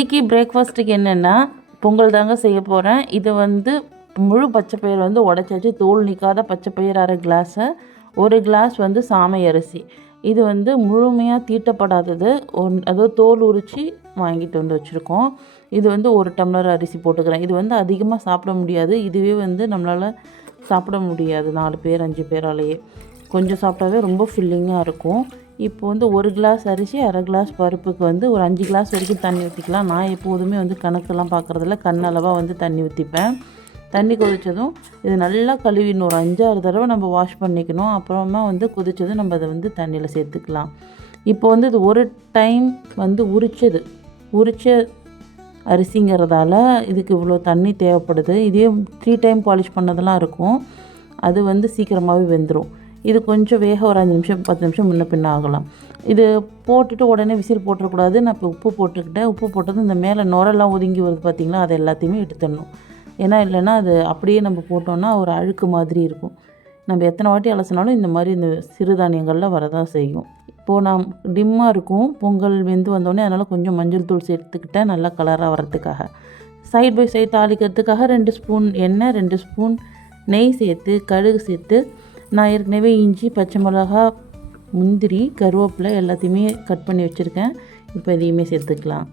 இன்றைக்கி பிரேக்ஃபாஸ்ட்டுக்கு என்னென்னா பொங்கல் தாங்க செய்ய போகிறேன் இது வந்து முழு பச்சை பயிர் வந்து உடச்சாச்சு. தோல் நிற்காத பச்சை பயிர் அரை கிளாஸை ஒரு கிளாஸ் வந்து சாமை அரிசி. இது வந்து முழுமையாக தீட்டப்படாதது. ஒன் அதாவது தோல் உரித்து வாங்கிட்டு வந்து வச்சுருக்கோம். இது வந்து ஒரு டம்ளர் அரிசி போட்டுக்கிறேன். இது வந்து அதிகமாக சாப்பிட முடியாது. இதுவே வந்து நம்மளால் சாப்பிட முடியாது. நாலு பேர் அஞ்சு பேராலேயே. கொஞ்சம் சாப்பிட்டாவே ரொம்ப ஃபில்லிங்காக இருக்கும். இப்போ வந்து ஒரு கிளாஸ் அரிசி அரை கிளாஸ் பருப்புக்கு வந்து ஒரு அஞ்சு கிளாஸ் வரைக்கும் தண்ணி ஊற்றிக்கலாம் நான் எப்போதுமே வந்து கணக்கெல்லாம் பார்க்குறதில்ல. கண்ணளவாக வந்து தண்ணி ஊற்றிப்பேன் தண்ணி கொதித்ததும் இது நல்லா கழுவிடணும். ஒரு அஞ்சாறு தடவை நம்ம வாஷ் பண்ணிக்கணும். அப்புறமா வந்து கொதித்ததும் நம்ம அதை வந்து தண்ணியில் சேர்த்துக்கலாம். இப்போ வந்து இது ஒரு டைம் வந்து உரிச்சது. உரிச்ச அரிசிங்கிறதால இதுக்கு இவ்வளோ தண்ணி தேவைப்படுது. இதே த்ரீ டைம் பாலிஷ் பண்ணதெல்லாம் இருக்கும். அது வந்து சீக்கிரமாகவே வெந்துடும் இது கொஞ்சம் வேக ஒரு அஞ்சு நிமிஷம் பத்து நிமிஷம் முன்ன பின்ன ஆகலாம். இது போட்டுட்டு உடனே விசில் போட்டுறக்கூடாது. நான் இப்போ உப்பு போட்டுக்கிட்டேன். உப்பு போட்டது இந்த மேலே நுரெல்லாம் ஒதுங்கி வருது பார்த்திங்களா அதை எல்லாத்தையுமே எடுத்துடணும். ஏன்னா இல்லைன்னா அது அப்படியே நம்ம போட்டோம்னா ஒரு அழுக்கு மாதிரி இருக்கும். நம்ம எத்தனை வாட்டி அலசினாலும் இந்த மாதிரி இந்த சிறுதானியங்களில் வரதான் செய்யும். இப்போது நான் டிம்மாக இருக்கும். பொங்கல் வெந்து வந்தோடனே அதனால் கொஞ்சம் மஞ்சள் தூள் சேர்த்துக்கிட்டேன். நல்லா கலராக வரத்துக்காக சைட் பை சைட் தாளிக்கிறதுக்காக ரெண்டு ஸ்பூன் எண்ணெய் ரெண்டு ஸ்பூன் நெய் சேர்த்து கடுகு சேர்த்து நான் ஏற்கனவே இஞ்சி பச்சை மிளகா முந்திரி கருவேப்பிலை எல்லாத்தையுமே கட் பண்ணி வச்சுருக்கேன். இப்போ இதையுமே சேர்த்துக்கலாம்.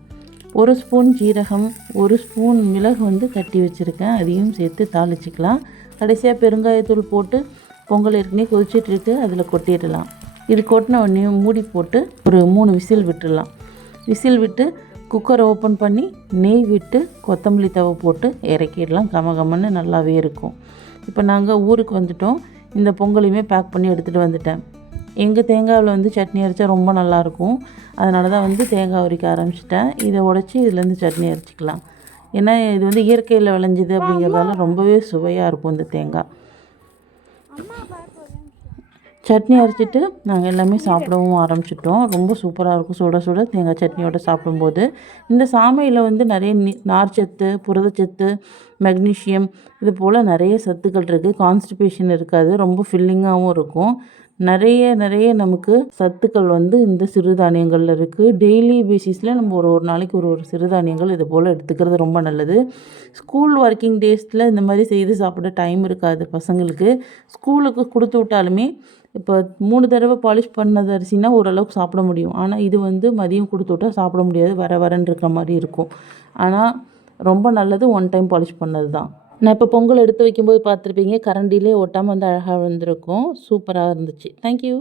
ஒரு ஸ்பூன் ஜீரகம் ஒரு ஸ்பூன் மிளகு வந்து தட்டி வச்சுருக்கேன். அதையும் சேர்த்து தாளிச்சிக்கலாம். கடைசியாக பெருங்காயத்தூள் போட்டு பொங்கல் ஏற்கனவே கொதிச்சிட்ருக்கு அதில் கொட்டிடலாம். இது கொட்டின உடனே மூடி போட்டு ஒரு மூணு விசில் விட்டுடலாம். விசில் விட்டு குக்கரை ஓப்பன் பண்ணி நெய் விட்டு கொத்தமல்லி தவை போட்டு இறக்கிடலாம். கம கமன்னு நல்லாவே இருக்கும். இப்போ நாங்கள் ஊருக்கு வந்துட்டோம். இந்த பொங்கலையுமே பேக் பண்ணி எடுத்துகிட்டு வந்துட்டேன். எங்கள் தேங்காவில் வந்து சட்னி அரைச்சா ரொம்ப நல்லாயிருக்கும் அதனால தான் வந்து தேங்காய் உரிக்க ஆரம்பிச்சிட்டேன். இதை உடச்சி இதுலேருந்து சட்னி அரைச்சிக்கலாம். ஏன்னா இது வந்து இயற்கையில் விளைஞ்சிது அப்படிங்கிறதால ரொம்பவே சுவையாக இருக்கும் இந்த தேங்காய். சட்னி அரைச்சிட்டு நாங்கள் எல்லாமே சாப்பிடவும் ஆரம்பிச்சிட்டோம். ரொம்ப சூப்பராக இருக்கும். சுட சுட தேங்காய் சட்னியோட சாப்பிடும்போது. இந்த சாமையில் வந்து நிறைய நி நார்ச்சத்து புரதச்சத்து மெக்னீஷியம் இது போல் நிறைய சத்துக்கள் இருக்குது கான்ஸ்டிபேஷன் இருக்காது. ரொம்ப ஃபில்லிங்காகவும் இருக்கும். நிறைய நிறைய நமக்கு சத்துக்கள் வந்து இந்த சிறுதானியங்களில் இருக்குது டெய்லி பேசிஸில் நம்ம ஒரு ஒரு நாளைக்கு ஒரு ஒரு சிறுதானியங்கள் இது போல் எடுத்துக்கிறது ரொம்ப நல்லது. ஸ்கூல் ஒர்க்கிங் டேஸில் இந்த மாதிரி செய்து சாப்பிட டைம் இருக்காது பசங்களுக்கு. ஸ்கூலுக்கு கொடுத்து விட்டாலுமே இப்போ மூணு தடவை பாலிஷ் பண்ணது அரிசினா ஓரளவுக்கு சாப்பிட முடியும். ஆனால் இது வந்து மதியம் கொடுத்து விட்டால் சாப்பிட முடியாது. வர வரன்னு இருக்கிற மாதிரி இருக்கும். ஆனால் ரொம்ப நல்லது ஒன் டைம் பாலிஷ் பண்ணது தான் நான் இப்போ பொங்கல் எடுத்து வைக்கும்போது பார்த்துருப்பீங்க கரண்டிலே ஒட்டாமல் வந்து அழகாக வந்திருக்கும் சூப்பராக இருந்துச்சு. தேங்க்யூ